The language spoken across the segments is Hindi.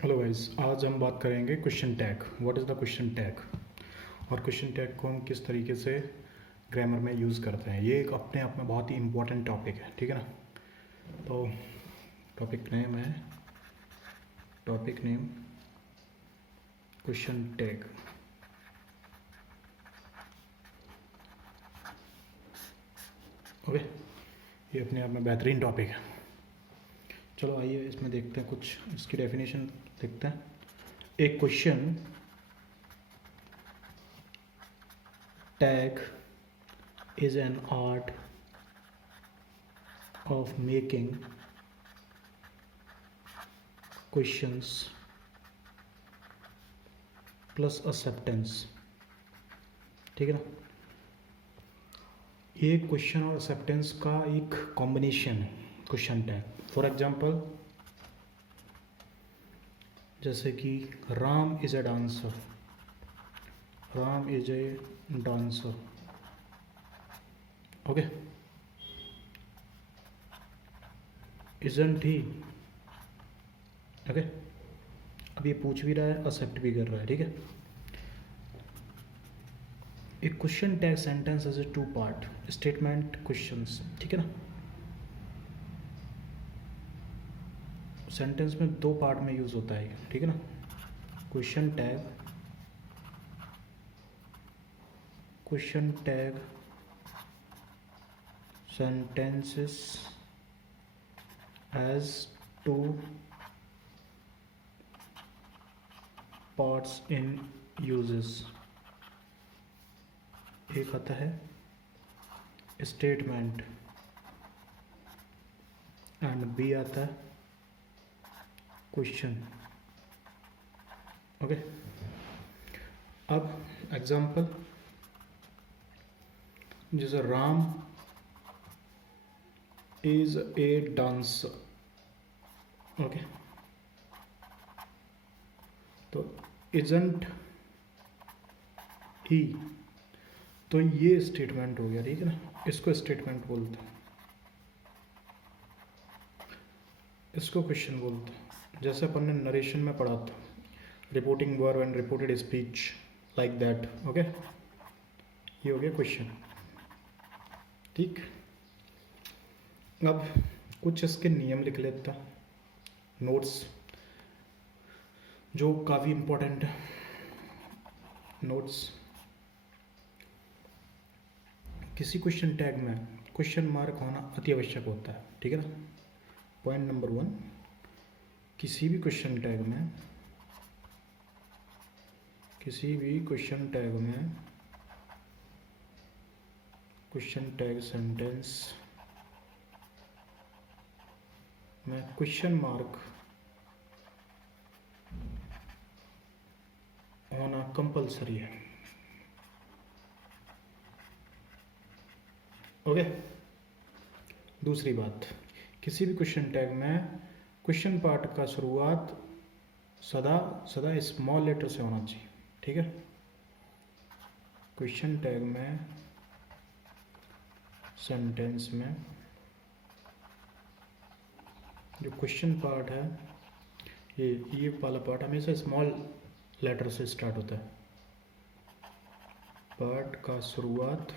हेलो गाइस, आज हम बात करेंगे question tag. What is the question tag और क्वेश्चन टैग को हम किस तरीके से ग्रामर में यूज़ करते हैं। ये एक अपने आप में बहुत ही इम्पोर्टेंट टॉपिक है, ठीक है ना। तो topic name question tag. Okay, ये अपने आप में बेहतरीन टॉपिक है। चलो आइए इसमें देखते हैं, कुछ इसकी डेफिनेशन देखते हैं। एक question tag is an art of making questions plus acceptance, ठीक है ना। ये क्वेश्चन और एक्सेप्टेंस का एक कॉम्बिनेशन है क्वेश्चन टैग। फॉर एग्जांपल, जैसे कि Ram is a dancer, Ram is a dancer, okay, isn't he, okay. अब ये पूछ भी रहा है, एक्सेप्ट भी कर रहा है, ठीक है। एक question tag sentence as a two part, statement questions, ठीक है ना। सेंटेंस में दो पार्ट में यूज होता है, ठीक है ना। Question tag sentences as two parts in uses। एक आता है स्टेटमेंट एंड बी आता है क्वेश्चन, ओके। अब एग्जांपल, जैसे Ram is a dancer, okay, तो इजंट ही, तो ये स्टेटमेंट हो गया, ठीक है ना। इसको स्टेटमेंट बोलते हैं, इसको क्वेश्चन बोलते हैं। जैसे अपन ने नरेशन में पढ़ा था, reporting verb and reported speech, like that, okay. ये हो गया क्वेश्चन, ठीक। अब कुछ इसके नियम लिख लेता, नोट्स जो काफ़ी इम्पोर्टेंट है। नोट्स, किसी क्वेश्चन टैग में क्वेश्चन मार्क होना अति आवश्यक होता है, ठीक है ना। पॉइंट नंबर 1, किसी भी क्वेश्चन टैग सेंटेंस में क्वेश्चन मार्क होना कंपलसरी है, ओके। दूसरी बात, किसी भी क्वेश्चन टैग में क्वेश्चन पार्ट का शुरुआत सदा स्मॉल लेटर से होना चाहिए, ठीक है। क्वेश्चन टैग में सेंटेंस में जो क्वेश्चन पार्ट है, ये वाला पार्ट हमेशा स्मॉल लेटर से स्टार्ट होता है। पार्ट का शुरुआत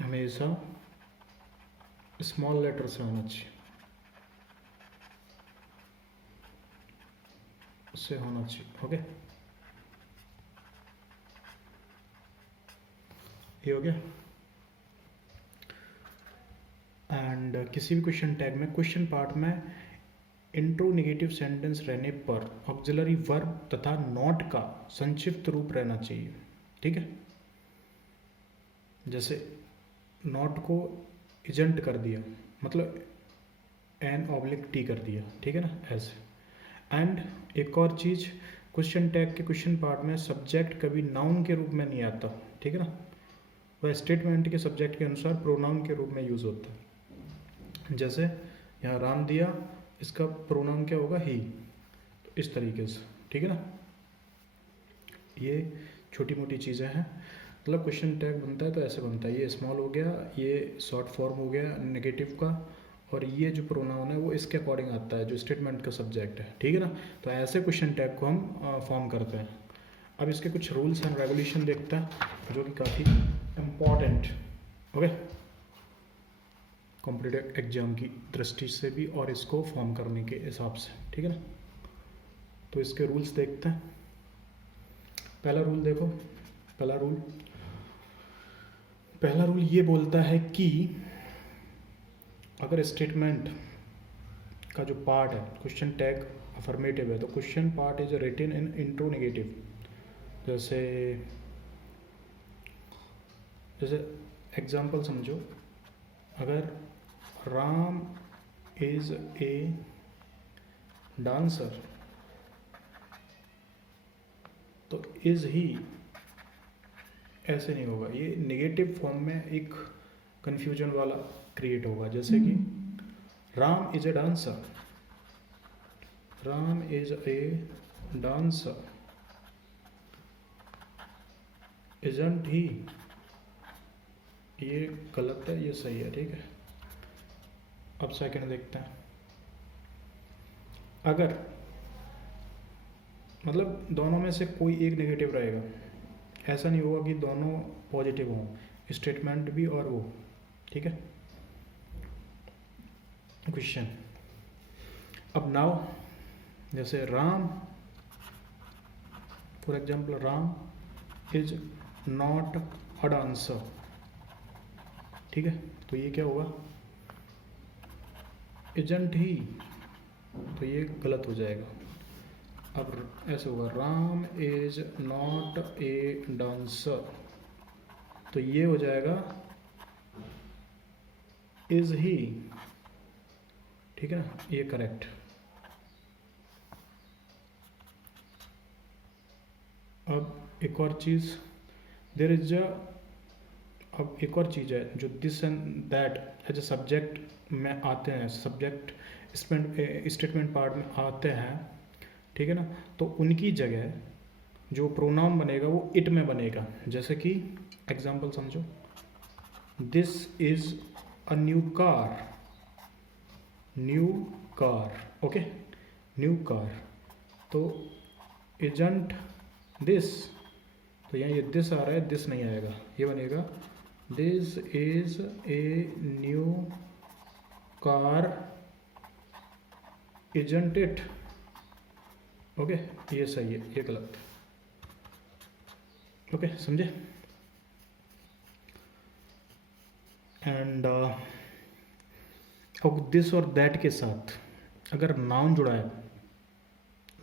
हमेशा स्मॉल लेटर से होना चाहिए, उससे होना चाहिए, ओके। ये हो गया। एंड किसी भी क्वेश्चन टैग में क्वेश्चन पार्ट में इंट्रोनेगेटिव सेंटेंस रहने पर ऑक्सिलरी वर्ब तथा नॉट का संक्षिप्त रूप रहना चाहिए, ठीक है। जैसे नॉट को इजेंट कर दिया, मतलब N/T कर दिया, ठीक है ना, ऐसे। एंड एक और चीज़, क्वेश्चन टैग के क्वेश्चन पार्ट में सब्जेक्ट कभी नाउन के रूप में नहीं आता, ठीक है ना। वह स्टेटमेंट के सब्जेक्ट के अनुसार प्रोनाउन के रूप में यूज़ होता है। जैसे यहाँ राम दिया, इसका प्रोनाउन क्या होगा, ही, तो इस तरीके से, ठीक है ना। ये छोटी मोटी चीज़ें हैं, मतलब क्वेश्चन टैग बनता है तो ऐसे बनता है। ये स्मॉल हो गया, ये शॉर्ट फॉर्म हो गया नेगेटिव का, और ये जो प्रोनाउन है वो इसके अकॉर्डिंग आता है जो स्टेटमेंट का सब्जेक्ट है, ठीक है ना। तो ऐसे क्वेश्चन टैग को हम फॉर्म करते हैं। अब इसके कुछ रूल्स एंड रेगुलेशन देखते हैं जो कि काफ़ी इम्पॉर्टेंट, ओके, कॉम्पिटिटिव एग्जाम की दृष्टि से भी और इसको फॉर्म करने के हिसाब से, ठीक है ना। तो इसके रूल्स देखते हैं। पहला रूल देखो, पहला रूल ये बोलता है कि अगर स्टेटमेंट का जो पार्ट है, क्वेश्चन टैग अफर्मेटिव है, तो question part is written in interronegative. जैसे एग्जांपल समझो, अगर राम इज ए डांसर, तो इज ही ऐसे नहीं होगा, ये नेगेटिव फॉर्म में एक कंफ्यूजन वाला क्रिएट होगा। जैसे कि Ram is a dancer, Ram is a dancer, isn't he, ये गलत है, ये सही है, ठीक है। अब सेकंड देखते हैं। अगर मतलब दोनों में से कोई एक नेगेटिव रहेगा, ऐसा नहीं होगा कि दोनों पॉजिटिव हों, स्टेटमेंट भी और वो, ठीक है। क्वेश्चन, अब नाउ जैसे Ram, for example Ram is not a dancer, ठीक है। तो ये क्या होगा, इजंट ही, तो ये गलत हो जाएगा। अब ऐसे होगा, Ram is not a dancer, तो ये हो जाएगा इज ही, ठीक है ना, ये करेक्ट। अब एक और चीज़, देयर इज अ, अब एक और चीज़ है जो this and that as a subject में आते हैं, सब्जेक्ट स्टेटमेंट पार्ट में आते हैं, ठीक है ना। तो उनकी जगह जो प्रोनाउन बनेगा वो इट में बनेगा। जैसे कि एग्जांपल समझो, this is a new car, new car, okay, new car, तो इजंट दिस, तो यहाँ ये दिस आ रहा है, दिस नहीं आएगा, ये बनेगा this is a new car, isn't it, okay, ये सही है, ये गलत, ओके, समझे। एंड अब दिस और दैट के साथ अगर नाउन जुड़ा है,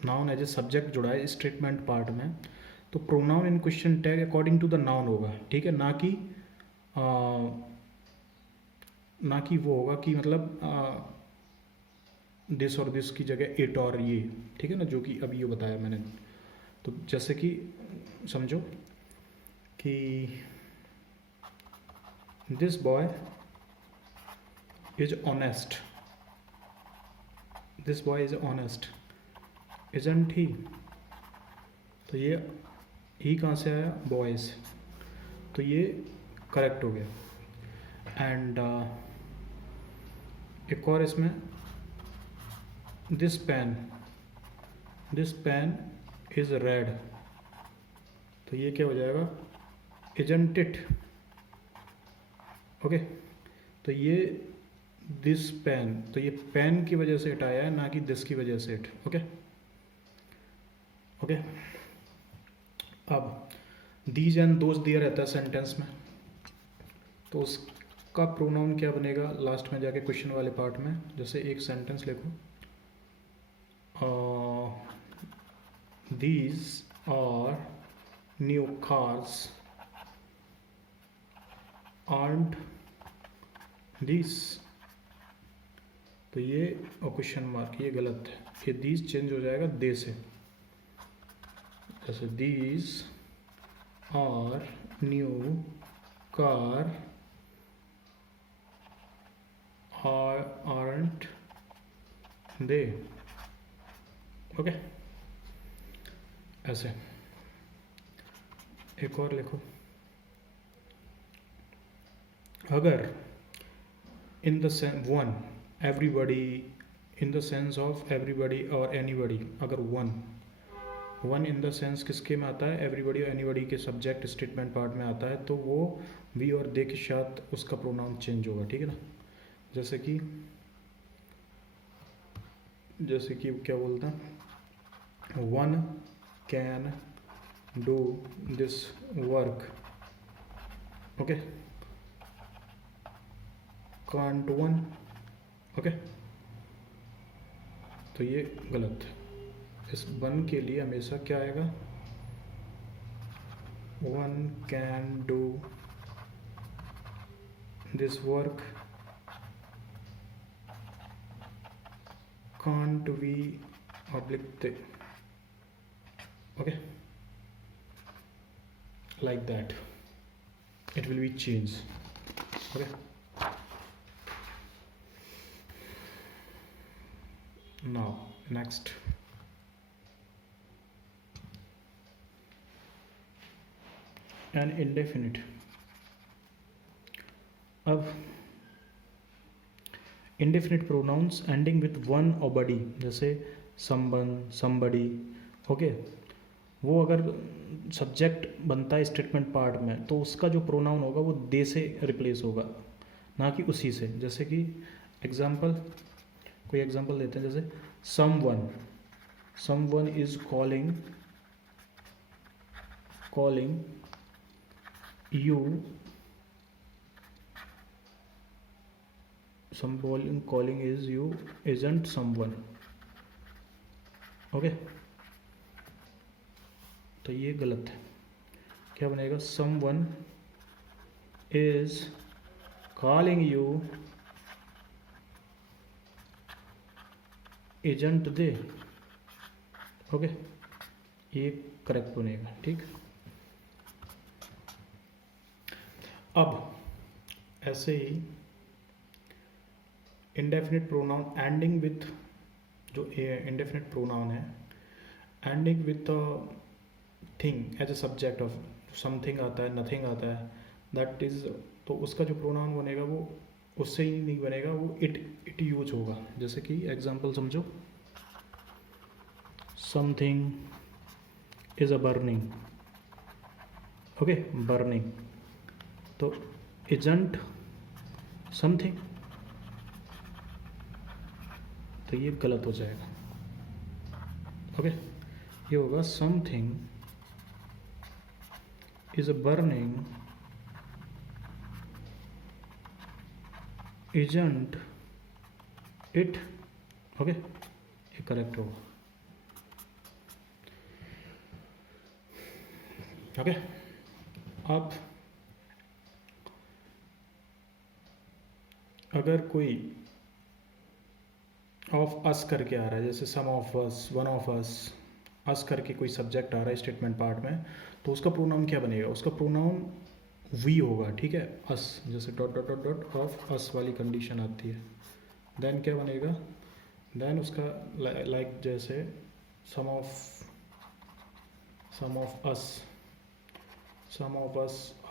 नाउन एज ए सब्जेक्ट जुड़ा है स्टेटमेंट पार्ट में, तो pronoun in question tag according to the noun होगा, ठीक है, ना कि वो होगा कि मतलब दिस और दिस की जगह इट और ये, ठीक है ना, जो कि अभी ये बताया मैंने। तो जैसे कि समझो कि this boy is honest, this boy is honest, isn't he, तो ये ही कहाँ से आया, बॉय से, तो ये करेक्ट हो गया। एंड एक और इसमें, दिस पेन इज रेड, तो ये क्या हो जाएगा, इजंट इट, ओके। तो ये दिस पेन, तो ये पेन की वजह से इट आया है, ना कि दिस की वजह से इट, ओके, ओके। अब दीज एंड दोज दिया रहता है सेंटेंस में, तो उसका प्रोनाउन क्या बनेगा लास्ट में जाके क्वेश्चन वाले पार्ट में। जैसे एक सेंटेंस लिखो, these are new cars, aren't these, तो ये और क्वेश्चन मार्क, ये गलत है, ये these चेंज हो जाएगा दे से। जैसे these are new car, aren't they, okay. ऐसे एक और लिखो, अगर in the one, everybody in the sense of everybody और एनीबडी, अगर वन इन द सेंस किसके में आता है, एवरीबडी और एनीबडी के सब्जेक्ट स्टेटमेंट पार्ट में आता है, तो वो वी और दे के साथ उसका प्रोनाउन चेंज होगा, ठीक है ना। जैसे कि क्या बोलता है, one can do this work, okay, can't one, okay. तो ये गलत है। इस वन के लिए हमेशा क्या आएगा, one can do this work, can't we oblique they, okay, like that it will be changed, okay. Now next, an indefinite. अब indefinite pronouns ending with one or body, जैसे someone, somebody, okay, वो अगर सब्जेक्ट बनता है स्टेटमेंट पार्ट में तो उसका जो प्रोनाउन होगा वो दे से रिप्लेस होगा, ना कि उसी से। जैसे कि कोई एग्जांपल देते हैं, जैसे someone is calling you, calling is you isn't someone, okay. तो ये गलत है, क्या बनेगा, someone is calling you isn't they, okay, ये करेक्ट बनेगा, ठीक। अब ऐसे ही इंडेफिनिट प्रोनाउन एंडिंग विथ, जो इंडेफिनिट प्रोनाउन है ending with thing as a subject of, something आता है, नथिंग आता है, दैट इज, तो उसका जो प्रोनाउन बनेगा वो उससे ही नहीं बनेगा, वो इट यूज होगा। जैसे कि एग्जांपल समझो, something is a burning, okay, burning, तो इजंट समथिंग, तो ये गलत हो जाएगा, ओके। ये होगा something is a burning, isn't it, okay, ये करेक्ट होगा, ओके। अब अगर कोई ऑफ अस करके आ रहा है, जैसे some of us, one of us करके कोई सब्जेक्ट आ रहा है स्टेटमेंट पार्ट में, तो उसका प्रोनाउन क्या बनेगा, उसका प्रोनाउन वी होगा, ठीक है, अस, जैसे dot dot dot dot of us वाली कंडीशन आती है, देन क्या बनेगा, देन उसका लाइक जैसे some of us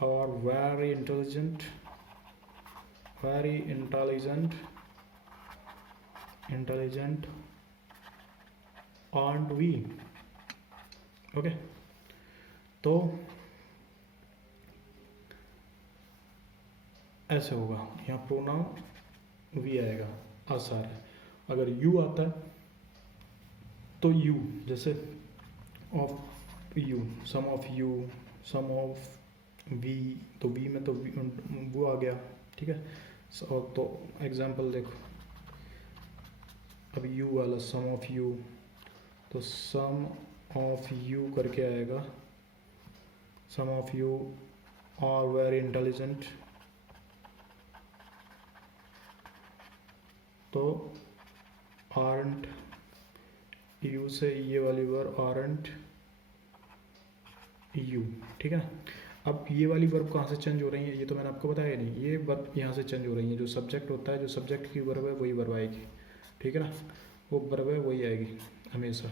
are very intelligent aren't we, okay. तो ऐसे होगा, यहाँ प्रोनाउन वी आएगा, अस आ रहा है। अगर यू आता है तो यू, जैसे of you, some of we, तो वी में तो वो आ गया, ठीक है। और तो एग्जांपल देखो, अब यू वाला सम ऑफ यू, तो सम ऑफ यू करके आएगा, some of you are very intelligent, तो आरंट, यू से ये वाली वर्ब आरंट यू, ठीक है ना। अब ये वाली वर्ब कहाँ से चेंज हो रही है, ये तो मैंने आपको बताया नहीं, ये वर्ब यहाँ से चेंज हो रही है, जो सब्जेक्ट होता है, जो सब्जेक्ट की वर्ब है वही वर्ब आएगी, ठीक है ना, वो वर्ब है वही आएगी हमेशा,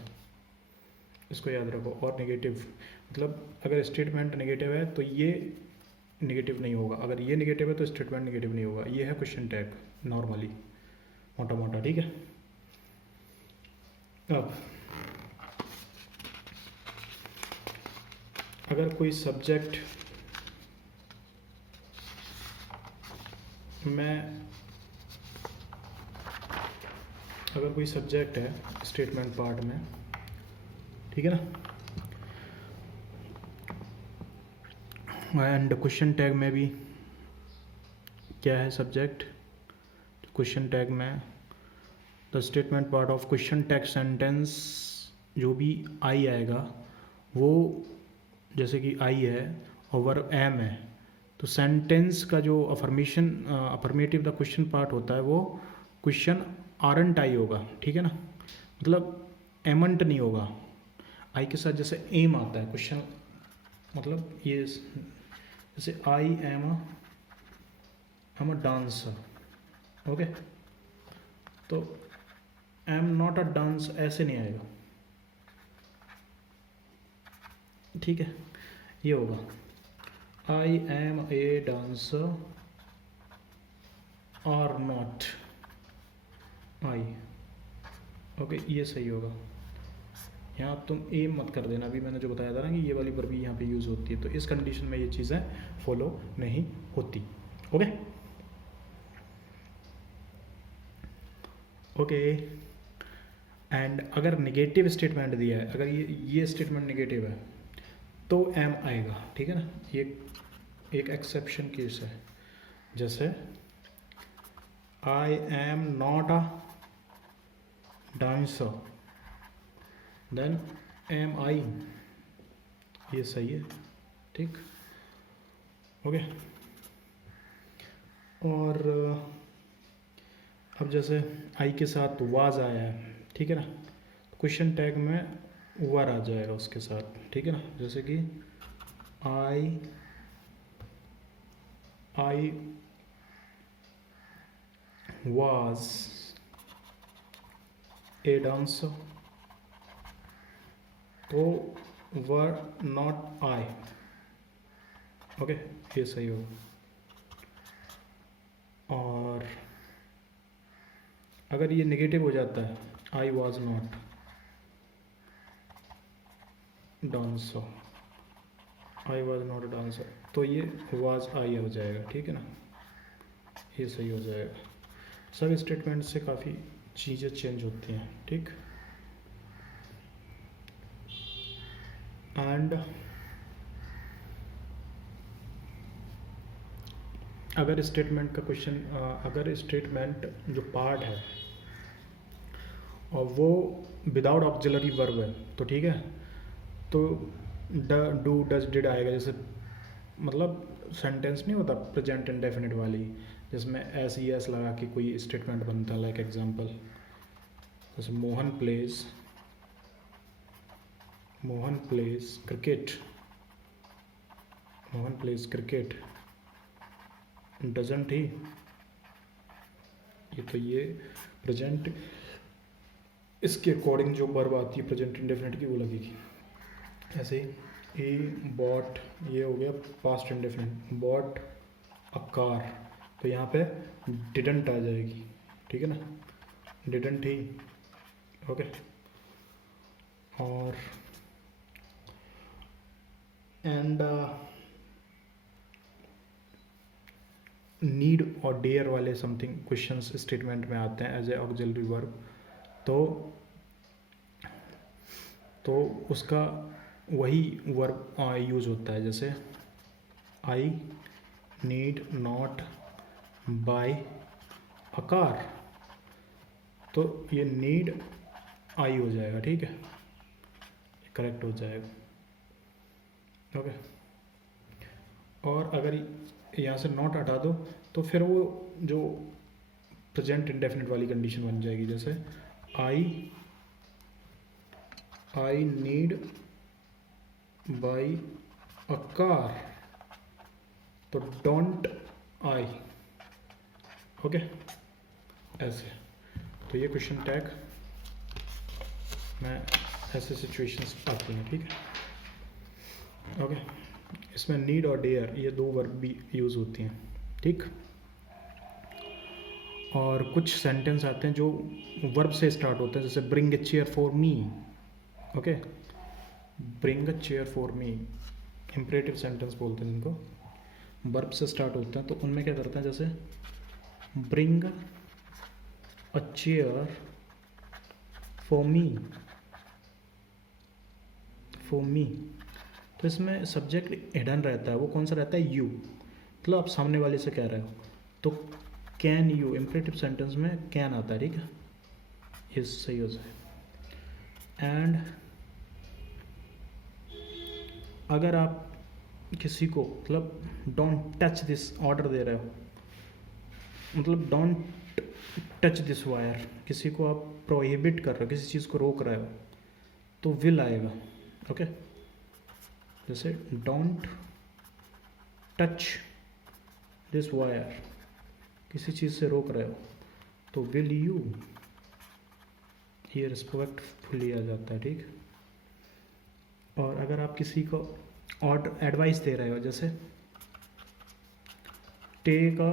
इसको याद रखो। और नेगेटिव, मतलब अगर स्टेटमेंट नेगेटिव है तो ये नेगेटिव नहीं होगा, अगर ये नेगेटिव है तो स्टेटमेंट नेगेटिव नहीं होगा, ये है क्वेश्चन टैग नॉर्मली, मोटा मोटा, ठीक है। अब अगर कोई सब्जेक्ट अगर कोई सब्जेक्ट है स्टेटमेंट पार्ट में, ठीक है ना, एंड क्वेश्चन टैग में भी क्या है सब्जेक्ट, क्वेश्चन टैग में the statement part of question tag sentence, जो भी आई आएगा वो, जैसे कि आई है और वर्ब एम है, तो सेंटेंस का जो अफर्मेटिव द क्वेश्चन पार्ट होता है वो क्वेश्चन आरंट आई होगा, ठीक है ना, मतलब एमंट नहीं होगा। आई के साथ जैसे एम आता है क्वेश्चन, मतलब ये जैसे I am a dancer, okay, तो एम नॉट अ डांस ऐसे नहीं आएगा, ठीक है, ये होगा आई एम ए डांसर और नॉट आई, ओके, ये सही होगा। यहाँ तुम एम मत कर देना, अभी मैंने जो बताया था ना कि ये वाली वर्ब भी यहाँ पे यूज़ होती है, तो इस कंडीशन में ये चीज़ें फॉलो नहीं होती, ओके ओके। एंड अगर नेगेटिव स्टेटमेंट दिया है, अगर ये स्टेटमेंट नेगेटिव है तो एम आएगा, ठीक है ना, ये एक एक्सेप्शन केस है, जैसे I am not a dancer, then am I, ये सही है, ठीक, ओके। और अब जैसे आई के साथ वाज आया है, ठीक है ना, क्वेश्चन टैग में वर आ जाएगा उसके साथ, ठीक है ना, जैसे कि आई वाज ए डांसर, तो वर नॉट आई, ओके, ये सही होगा। और अगर ये नेगेटिव हो जाता है, I was not dancer, I was not a dancer, तो ये वाज आई हो जाएगा, ठीक है ना, ये सही हो जाएगा। सब स्टेटमेंट से काफ़ी चीज़ें चेंज होती हैं, ठीक। एंड अगर स्टेटमेंट का क्वेश्चन, अगर स्टेटमेंट जो पार्ट है और वो विदाउट ऑक्सिलरी वर्ब है, तो ठीक है, तो डू डज डिड आएगा, जैसे मतलब सेंटेंस नहीं होता प्रेजेंट इंडेफिनिट वाली, जिसमें एस ई एस लगा के कोई स्टेटमेंट बनता है, लाइक एग्जांपल जैसे मोहन प्लेज क्रिकेट डजंट ही, ये प्रेजेंट, इसके अकॉर्डिंग जो वर्ब आती है प्रेजेंट इंडेफिनिट की वो लगेगी। ऐसे ही बॉट, ये हो गया past indefinite, bought a car, तो यहाँ पे डिडंट आ जाएगी, ठीक है ना, डिडंट ही, ओके। और एंड नीड और डेयर वाले समथिंग क्वेश्चंस स्टेटमेंट में आते हैं एज ए ऑक्सिलरी वर्ब, तो उसका वही वर्ब यूज़ होता है, जैसे I need not buy a car, तो ये नीड आई हो जाएगा, ठीक है, करेक्ट हो जाएगा, ओके। और अगर यहाँ से नॉट हटा दो तो फिर वो जो प्रेजेंट इंडेफिनिट वाली कंडीशन बन जाएगी, जैसे I need bye a car, तो डोंट आई, ओके, ऐसे। तो ये क्वेश्चन टैग में ऐसे सिचुएशंस आती हैं, ठीक है, ओके। इसमें नीड और डेयर ये दो वर्ब भी यूज़ होती हैं, ठीक। और कुछ सेंटेंस आते हैं जो वर्ब से स्टार्ट होते हैं, जैसे bring a chair for me. Okay, bring a chair for me, imperative sentence बोलते हैं जिनको, वर्ब से स्टार्ट होते हैं। तो उनमें क्या करते हैं, जैसे bring a chair for me, for me. तो इसमें सब्जेक्ट हिडन रहता है, वो कौन सा रहता है, यू, मतलब आप सामने वाले से कह रहे हो। तो कैन यू, इम्परेटिव सेंटेंस में कैन आता है, ठीक है, ये सही हो जाए। एंड अगर आप किसी को मतलब डोंट टच दिस ऑर्डर दे रहे हो, मतलब डोंट टच दिस वायर, किसी को आप प्रोहिबिट कर रहे हो, किसी चीज़ को रोक रहे हो, तो विल आएगा। ओके, जैसे डोंट टच दिस वायर, किसी चीज़ से रोक रहे हो, तो विल यू, ये रिस्पेक्टफुली आ जाता है, ठीक। और अगर आप किसी को ऑर्डर एडवाइस दे रहे हो, जैसे take a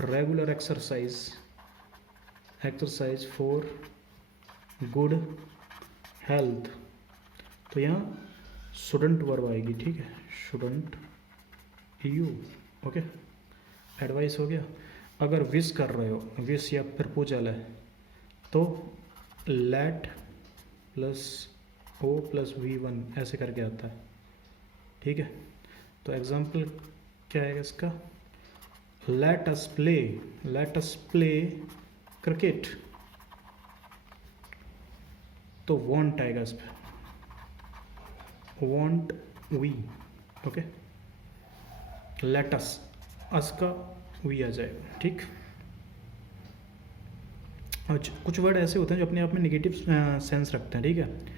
regular exercise for good health, तो यहाँ शुडंट वर्ब आएगी, ठीक है, शुडंट यू। ओके, एडवाइस हो गया। अगर विश कर रहे हो, विश या प्रपोजल है, तो late plus O plus V1 ऐसे करके आता है, ठीक है। तो एग्जाम्पल क्या है इसका, लेट अस प्ले क्रिकेट, तो वॉन्ट आएगा इस पर, won't we. Okay, let us का वी आ जाएगा, ठीक। अच्छा, कुछ वर्ड ऐसे होते हैं जो अपने आप में नेगेटिव सेंस रखते हैं, ठीक है,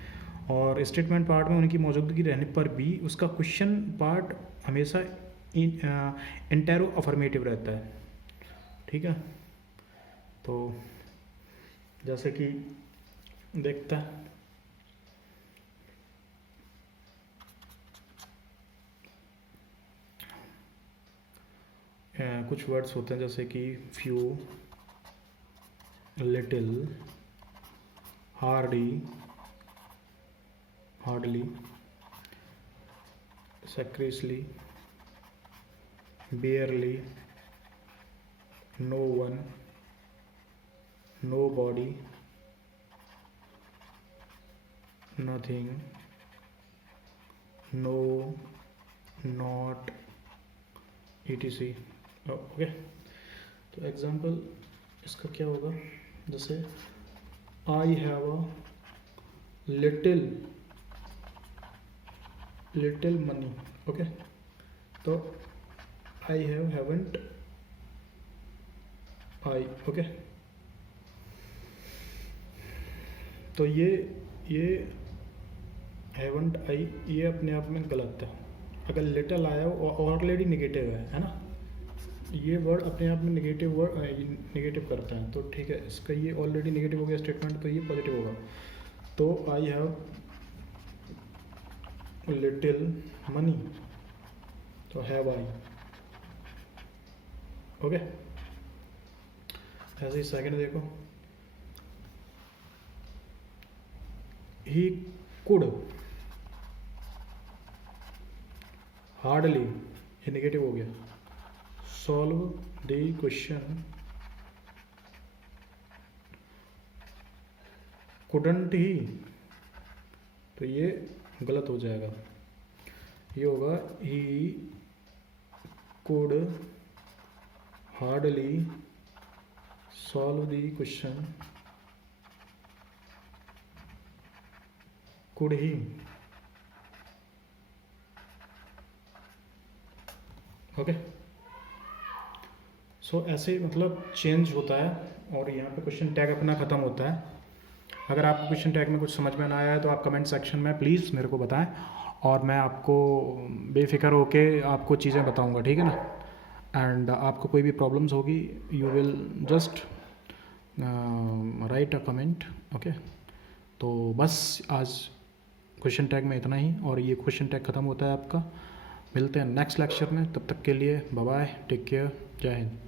और स्टेटमेंट पार्ट में उनकी मौजूदगी रहने पर भी उसका क्वेश्चन पार्ट हमेशा इंटेरो अफर्मेटिव रहता है, ठीक है। तो जैसे कि देखता है, कुछ वर्ड्स होते हैं जैसे कि few, little, hardly, scarcely, barely, no one, nobody, nothing, no, not, etc। Okay, तो एग्जाम्पल इसका क्या होगा, जैसे I have a little money. Okay, तो आई हैवंट आई। ओके, तो ये हैवंट आई ये अपने आप में गलत है। अगर लिटिल आया वो ऑलरेडी निगेटिव है ना, ये वर्ड अपने आप में नेगेटिव करता है, तो ठीक है, इसका ये ऑलरेडी नेगेटिव हो गया स्टेटमेंट, तो ये पॉजिटिव होगा। तो आई हैव लिटिल मनी, तो हैव आई। ओके, ऐसे ही सेकंड देखो, ही कुड, हार्डली, ये नेगेटिव हो गया, solve the question, couldn't he, तो ये गलत हो जाएगा, ये होगा he could hardly solve the question, could he. Okay, so ऐसे मतलब चेंज होता है, और यहाँ पे क्वेश्चन टैग अपना ख़त्म होता है। अगर आपको क्वेश्चन टैग में कुछ समझ में ना आया है तो आप कमेंट सेक्शन में प्लीज़ मेरे को बताएं, और मैं आपको बेफिक्र होके आपको चीज़ें बताऊंगा, ठीक है ना। एंड आपको कोई भी प्रॉब्लम्स होगी, you will just right a comment. Okay, तो बस आज क्वेश्चन टैग में इतना ही, और ये क्वेश्चन टैग ख़त्म होता है आपका। मिलते हैं नेक्स्ट लेक्चर में, तब तक के लिए बाय बाय, टेक केयर, जय हिंद।